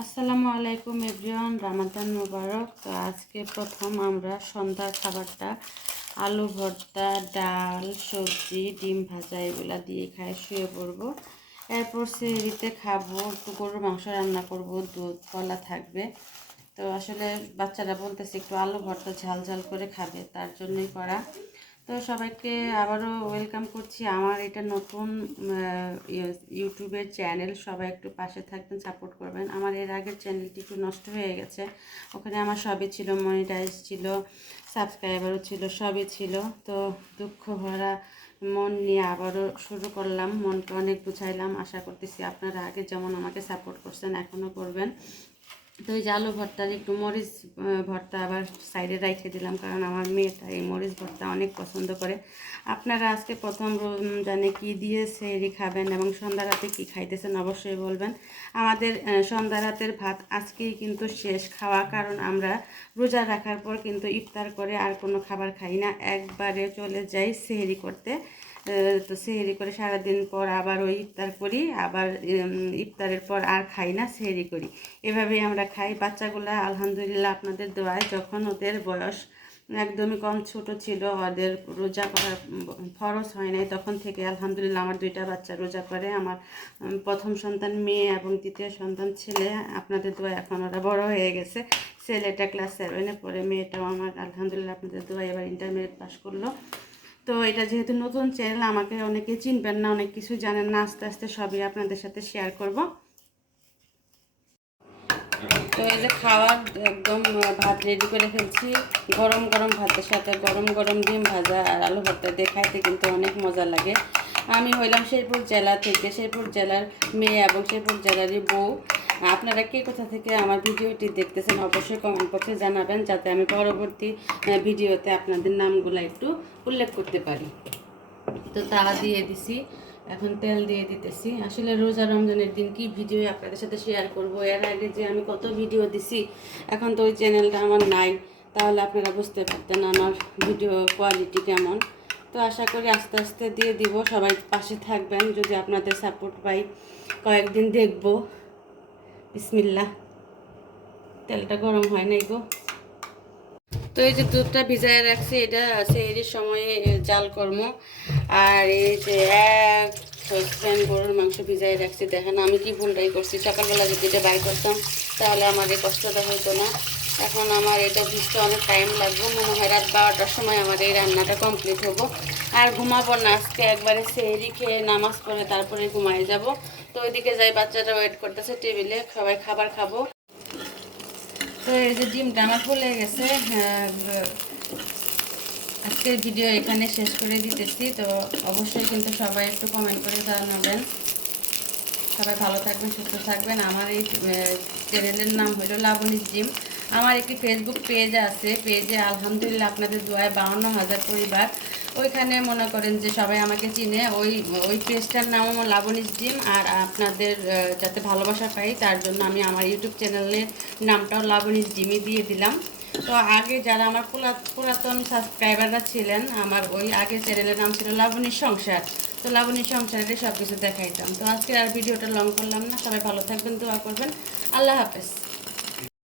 আসসালামু আলাইকুম এভরিওয়ান, রামাদান মুবারক। তো আজকে প্রথম আমরা সন্ধ্যার খাবারটা, আলু ভর্তা, ডাল, সবজি, ডিম ভাজা এগুলা দিয়ে খাই শুয়ে পড়ব। এরপর সেরিতে খাব, একটু গরুর মাংস রান্না করব, দুধ, কলা থাকবে। তো আসলে বাচ্চারা বলতেছে একটু আলু ভর্তা ঝাল ঝাল করে খাবে, তার জন্যই করা। তো সবাইকে আবারও ওয়েলকাম করছি। আমার এটা নতুন ইয়ে- ইউটিউবের চ্যানেল সবাই একটু পাশে থাকবেন সাপোর্ট করবেন। আমার এর আগের চ্যানেলটি একটু নষ্ট হয়ে গেছে। ওখানে আমার সবই ছিল মনিটাইজ ছিল সাবস্ক্রাইবারও ছিল, সবই ছিল। তো দুঃখ ভরা মন নিয়ে আবারও শুরু করলাম, মনকে অনেক বুঝাইলাম। আশা করতেছি আপনারা আগে যেমন আমাকে সাপোর্ট করছেন, এখনও করবেন। তো এই যে আলু ভর্তার একটু মরিচ ভর্তা আবার সাইডে রাইখে দিলাম, কারণ আমার মেয়েটা এই মরিচ ভর্তা অনেক পছন্দ করে। আপনারা আজকে প্রথম জানে কি দিয়ে সেরি খাবেন এবং সন্ধ্যা রাতে কী খাইতেছেন অবশ্যই বলবেন। আমাদের সন্ধ্যা রাতের ভাত আজকেই কিন্তু শেষ খাওয়া, কারণ আমরা রোজা রাখার পর কিন্তু ইফতার করে আর কোনো খাবার খাই না। একবারে চলে যাই সেহরি করতে। তো সেহরি করে সারাদিন পর আবার ওই ইফতার করি, আবার ইফতারের পর আর খাই না, সেহরি করি। এভাবেই আমরা খাই। বাচ্চাগুলা, আলহামদুলিল্লাহ, আপনাদের দোয়ায় যখন ওদের বয়স একদমই কম ছোট ছিল, ওদের রোজা করার ফরজ হয় নাই, তখন থেকে আলহামদুলিল্লাহ আমার দুইটা বাচ্চা রোজা করে। আমার প্রথম সন্তান মেয়ে এবং দ্বিতীয় সন্তান ছেলে, আপনাদের দোয়া এখন ওরা বড় হয়ে গেছে। ছেলেটা ক্লাস সেভেনে পড়ে, মেয়েটাও আমার, আলহামদুলিল্লাহ, আপনাদের দোয়া এবার ইন্টারমিডিয়েট পাস করল। তো এটা যেহেতু নতুন চ্যানেল আমাকে অনেকে চিনবেন না, অনেক কিছু জানেন না, আস্তে আস্তে সবই আপনাদের সাথে শেয়ার করব। তো এই যে খাওয়ার একদম ভাত রেডি করে ফেলছি। গরম গরম ভাতের সাথে গরম গরম ডিম ভাজা আর আলু ভর্তা, দিয়ে খাইতে কিন্তু অনেক মজা লাগে। আমি হইলাম শেরপুর জেলা থেকে, শেরপুর জেলার মেয়ে এবং শেরপুর জেলারই বউ। আপনারা কে কোথা থেকে আমার ভিডিওটি দেখতেছেন অবশ্যই কমেন্ট বক্সে জানাবেন, যাতে আমি পরবর্তী ভিডিওতে আপনাদের নামগুলো একটু উল্লেখ করতে পারি। তো তা দিয়ে দিছি, এখন তেল দিয়ে দিতেছি। আসলে রোজা রমজানের দিন কি ভিডিও আপনাদের সাথে শেয়ার করব? এর আগে যে আমি কত ভিডিও দিছি, এখন তো ওই চ্যানেলটা আমার নাই। তাহলে আপনারা বুঝতে পারতেন আমার ভিডিও কোয়ালিটি কেমন। তো আশা করি আস্তে আস্তে দিয়ে দিব। সবাই পাশে থাকবেন, যদি আপনাদের সাপোর্ট পাই, কয়েকদিন দেখব। বিসমিল্লা তেলটা গরম হয় নাই গো। তো এই যে দুধটা ভিজায় রাখছি, এটা সেহরির সময়ে জাল কর্ম। আর এই যে এক সসপ্যান গরুর মাংস ভিজায় রাখছি, দেখেন আমি কি ভুলটাই করছি। সকালবেলা যদি এটা বাই করতাম, তাহলে আমার এই কষ্টটা হতো না। এখন আমার এটা ভিজতে অনেক টাইম লাগবে। মনে হয় রাত বারোটার সময় আমার এই রান্নাটা কমপ্লিট হব। আর ঘুমাবো না, আজকে একবারে সেহরি খেয়ে নামাজ পড়ে তারপরে ঘুমায় যাব। তো ওইদিকে যাই, বাচ্চাটা ওয়েট করতেছে টেবিলে সবাই খাবার খাব। তো এই যে ডিমটা আমার ফুলে গেছে আজকের ভিডিও এখানে শেষ করে দিতেছি, তো অবশ্যই কিন্তু সবাই একটু কমেন্ট করে জানাবেন। সবাই ভালো থাকবেন, সুস্থ থাকবেন। আমার এই চ্যানেলের নাম হলো লাবণীর জিম আমার একটি ফেসবুক পেজ আছে পেজে আলহামদুলিল্লাহ আপনাদের দোয়ায় বাউন্ন হাজার পরিবার। ওইখানে মনে করেন যে সবাই আমাকে চিনে। ওই ওই পেজটার নাম আমার লাবণীর জিম, আর আপনাদের যাতে ভালোবাসা পাই, তার জন্য আমি আমার ইউটিউব চ্যানেলের নামটাও লাবণীর জিমই দিয়ে দিলাম। তো আগে যারা আমার পুরাতন সাবস্ক্রাইবাররা ছিলেন, আমার ওই আগের চ্যানেলের নাম ছিল লাবণীর সংসার। তো লাবণীর সংসারে সব কিছু দেখাইতাম। তো আজকে আর ভিডিওটা লং করলাম না। সবাই ভালো থাকবেন, দোয়া করবেন। আল্লাহ হাফেজ।